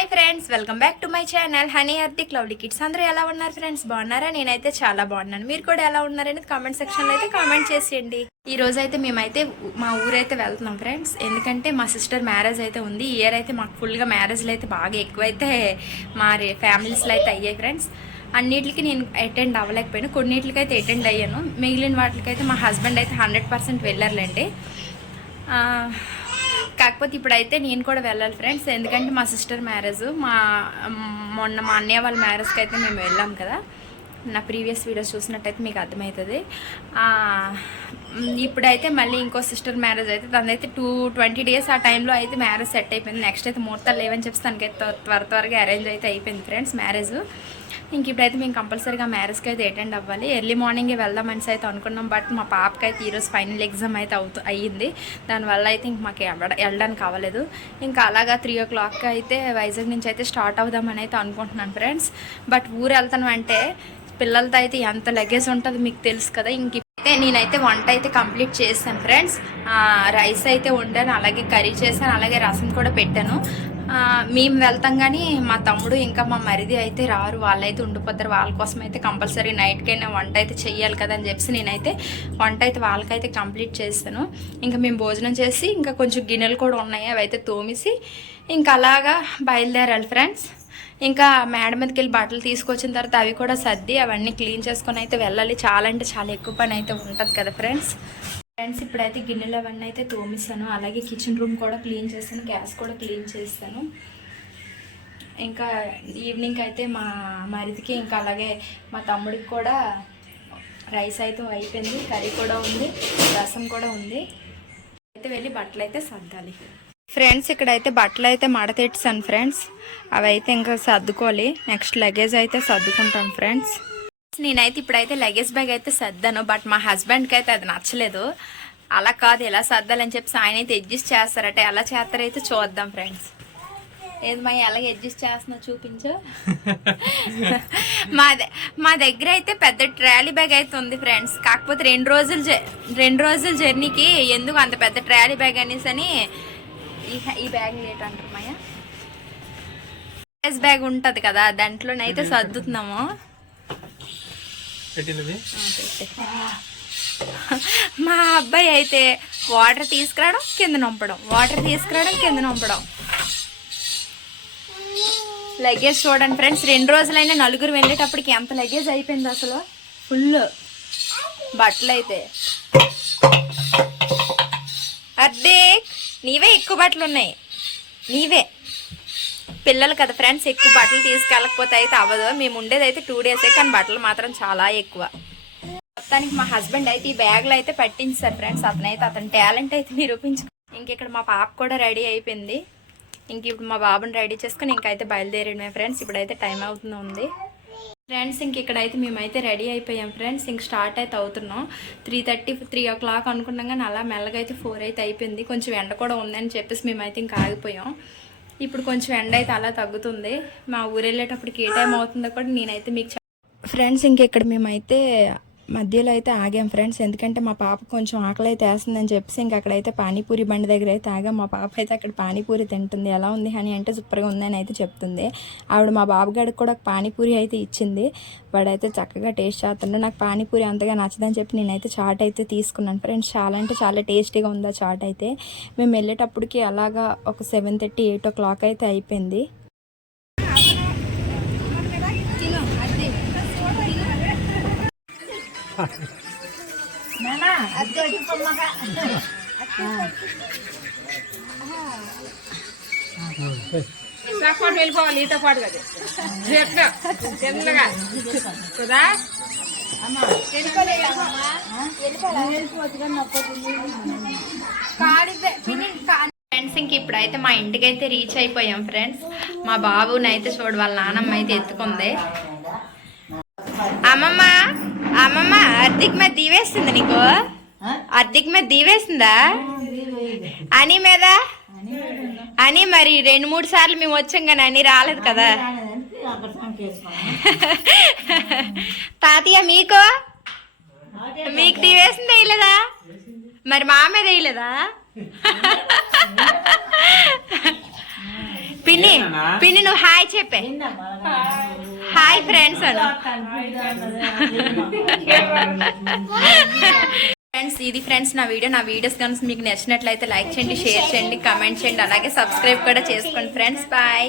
Hi friends, welcome back to my channel honey Hardik lovely kids. అందరూ ఎలా ఉన్నారు friends? బాగున్నారా? నేనైతే చాలా బాగున్నాను. మీరు కూడా ఎలా ఉన్నారనేది కామెంట్ సెక్షన్లో అయితే కామెంట్ చేసేయండి. ఈ రోజు అయితే మేమైతే మా ఊరైతే వెళ్తున్నాం ఫ్రెండ్స్. ఎందుకంటే మా సిస్టర్ మ్యారేజ్ అయితే ఉంది. ఈ ఇయర్ అయితే మాకు ఫుల్గా మ్యారేజ్లు అయితే బాగా ఎక్కువైతే మా ఫ్యామిలీస్లో అయితే అయ్యాయి ఫ్రెండ్స్. అన్నిటికి నేను అటెండ్ అవ్వలేకపోయాను, కొన్నిటికైతే అటెండ్ అయ్యాను. మిగిలిన వాటికైతే మా హస్బెండ్ అయితే 100% వెళ్ళారులేండి. కాకపోతే ఇప్పుడైతే నేను కూడా వెళ్ళాలి ఫ్రెండ్స్, ఎందుకంటే మా సిస్టర్ మ్యారేజ్ మొన్న మా అన్నయ్య వాళ్ళ మ్యారేజ్కి అయితే మేము వెళ్ళాం కదా. నా ప్రీవియస్ వీడియోస్ చూసినట్టయితే మీకు అర్థమవుతుంది. ఇప్పుడైతే మళ్ళీ ఇంకో సిస్టర్ మ్యారేజ్ అయితే తనైతే 20 days ఆ టైంలో అయితే మ్యారేజ్ సెట్ అయిపోయింది. నెక్స్ట్ అయితే ముహూర్తాలు లేవని చెప్పి తనకైతే త్వరగా అరేంజ్ అయితే అయిపోయింది ఫ్రెండ్స్ మ్యారేజ్. ఇంక ఇప్పుడైతే మేము కంపల్సరీగా మ్యారేజ్కి అయితే అటెండ్ అవ్వాలి. ఎర్లీ మార్నింగే వెళ్దామని అయితే అనుకున్నాం. బట్ మా పాపకి అయితే ఈరోజు ఫైనల్ ఎగ్జామ్ అయితే అయ్యింది. దానివల్ల అయితే ఇంక మాకు వెళ్ళడానికి అవ్వలేదు. ఇంకా అలాగా 3 o'clock అయితే వైజాగ్ నుంచి అయితే స్టార్ట్ అవుదామని అయితే అనుకుంటున్నాను ఫ్రెండ్స్. బట్ ఊరు వెళ్తాను అంటే పిల్లలతో అయితే ఎంత లగేజ్ ఉంటుంది మీకు తెలుసు కదా. ఇంకైతే నేనైతే వంట అయితే కంప్లీట్ చేస్తాను ఫ్రెండ్స్. రైస్ అయితే వండాను, అలాగే కర్రీ చేశాను, అలాగే రసం కూడా పెట్టాను. మేము వెళ్తాం కానీ మా తమ్ముడు ఇంకా మా మరిది అయితే రారు, వాళ్ళైతే ఉండిపోతారు. వాళ్ళ కోసం అయితే కంపల్సరీ నైట్కైనా వంట అయితే చెయ్యాలి కదా అని చెప్పి నేనైతే వంట అయితే వాళ్ళకైతే కంప్లీట్ చేస్తాను. ఇంకా మేము భోజనం చేసి ఇంకా కొంచెం గిన్నెలు కూడా ఉన్నాయి, అవి అయితే తోమేసి ఇంకా అలాగా బయలుదేరాలి ఫ్రెండ్స్. ఇంకా మేడ మీదకి వెళ్ళి బట్టలు తీసుకొచ్చిన తర్వాత అవి కూడా సర్ది అవన్నీ క్లీన్ చేసుకొని అయితే వెళ్ళాలి. చాలా అంటే చాలా ఎక్కువ పని అయితే ఉంటుంది కదా ఫ్రెండ్స్. ఇప్పుడైతే గిన్నెలు అవన్నీ అయితే తోమిస్తాను, అలాగే కిచెన్ రూమ్ కూడా క్లీన్ చేస్తాను, గ్యాస్ కూడా క్లీన్ చేస్తాను. ఇంకా ఈవినింగ్ అయితే మా మరిదికి ఇంకా అలాగే మా తమ్ముడికి కూడా రైస్ అయితే అయిపోయింది, కర్రీ కూడా ఉంది, రసం కూడా ఉంది. అయితే వెళ్ళి బట్టలు అయితే సర్దాలి ఫ్రెండ్స్. ఇక్కడైతే బట్టలు అయితే మడతెట్టాను ఫ్రెండ్స్, అవి అయితే ఇంకా సర్దుకోవాలి. నెక్స్ట్ లగేజ్ అయితే సర్దుకుంటాను ఫ్రెండ్స్. నేనైతే ఇప్పుడైతే లగేజ్ బ్యాగ్ అయితే సర్దాను, బట్ మా హస్బెండ్కి అయితే అది నచ్చలేదు. అలా కాదు, ఎలా సర్దాలని చెప్పి ఆయన అయితే అడ్జస్ట్ చేస్తారట. ఎలా చేస్తారైతే చూద్దాం ఫ్రెండ్స్. ఏది మా ఎలాగ అడ్జస్ట్ చేస్తున్నా చూపించు. మా దగ్గర అయితే పెద్ద ట్రాలీ బ్యాగ్ అయితే ఉంది ఫ్రెండ్స్. కాకపోతే 2 రోజుల జర్నీకి ఎందుకు అంత పెద్ద ట్రాలీ బ్యాగ్ అనేసి అని ఈ బ్యాగ్ లేట్ అంటారు మాయ బ్యాగ్ ఉంటుంది కదా, దాంట్లోనైతే సర్దుతున్నాము. మా అబ్బాయి అయితే వాటర్ తీసుకురావడం కింద నొంపడం, వాటర్ తీసుకురావడం కింద నొంపడం. లగేజ్ చూడండి ఫ్రెండ్స్, 2 రోజులైనా నలుగురు వెళ్ళేటప్పటికి ఎంత లగేజ్ అయిపోయింది అసలు. ఫుల్ బట్టలు అయితే. అదే నీవే ఎక్కువ బట్టలు ఉన్నాయి, నీవే పిల్లలు కదా ఫ్రెండ్స్. ఎక్కువ బట్టలు తీసుకెళ్ళకపోతే అయితే అవ్వదు. మేము ఉండేది అయితే 2 days, కానీ బట్టలు మాత్రం చాలా ఎక్కువ. మొత్తానికి మా హస్బెండ్ అయితే ఈ బ్యాగ్లో అయితే పట్టించారు ఫ్రెండ్స్. అతని టాలెంట్ అయితే నిరూపించు. ఇంక ఇక్కడ మా పాప కూడా రెడీ అయిపోయింది. ఇంక ఇప్పుడు మా బాబుని రెడీ చేసుకుని ఇంకైతే బయలుదేరడమే ఫ్రెండ్స్. ఇప్పుడైతే టైం అవుతుంది ఫ్రెండ్స్. ఇంక ఇక్కడైతే మేమైతే రెడీ అయిపోయాం ఫ్రెండ్స్. ఇంక స్టార్ట్ అయితే అవుతున్నాం. 3 o'clock అనుకున్నాం, కానీ అలా మెల్లగా అయితే 4 అయితే అయిపోయింది. కొంచెం ఎండ కూడా ఉందని చెప్పేసి మేమైతే ఇంకా ఆగిపోయాం. ఇప్పుడు కొంచెం ఎండ అయితే అలా తగ్గుతుంది. మా ఊరు వెళ్ళేటప్పటికి ఏ టైం అవుతుందో కూడా నేనైతే మీకు ఫ్రెండ్స్. ఇంక ఇక్కడ మేమైతే మధ్యలో అయితే ఆగాం ఫ్రెండ్స్, ఎందుకంటే మా పాప కొంచెం ఆకలి అయితే వేస్తుందని చెప్పేసి ఇంక అక్కడైతే పానీపూరి బండి దగ్గర అయితే ఆగాం. మా పాప అయితే అక్కడ పానీపూరి తింటుంది. ఎలా ఉంది అని అంటే సూపర్గా ఉందని అయితే చెప్తుంది. ఆవిడ మా బాబుగాడికి కూడా పానీపూరి అయితే ఇచ్చింది. వాడైతే చక్కగా టేస్ట్ చేస్తున్నాడు. నాకు పానీపూరి అంతగా నచ్చదని చెప్పి నేనైతే చాట్ అయితే తీసుకున్నాను ఫ్రెండ్స్. చాలా అంటే చాలా టేస్టీగా ఉంది ఆ చాట్ అయితే. మేము వెళ్ళేటప్పటికి అలాగా ఒక 7:30, 8 o'clock అయితే అయిపోయింది. వెళ్ళిపోవాలి ఈతో పాటు కదా చిన్నగా కదా. ఫ్రెండ్స్ ఇంక ఇప్పుడైతే మా ఇంటికి అయితే రీచ్ అయిపోయాం ఫ్రెండ్స్. మా బాబునైతే చూడు వాళ్ళ నాన్నమ్మ అయితే ఎత్తుకుంది. అమ్మమ్మ అమ్మమ్మ అర్ధిక్ మీద దీవేస్తుంది నీకు, అర్ధిక్ మీద దీవేస్తుందా అని మీద అని. మరి 2-3 సార్లు మేము వచ్చాం కానీ అని రాలేదు కదా. తాతయ్య మీకు దీవేసింది వేయలేదా? మరి మా మీద వేయలేదా? పిన్ని పిన్ని నువ్వు హాయ్ చెప్పే హాయ్ ఫ్రెండ్స్ అను ఫ్రెండ్స్ ఇది ఫ్రెండ్స్ నా వీడియోస్ కనుక మీకు నచ్చినట్లయితే లైక్ చేయండి షేర్ చేయండి కామెంట్ చేయండి అలాగే సబ్స్క్రైబ్ కూడా చేసుకోండి ఫ్రెండ్స్ బాయ్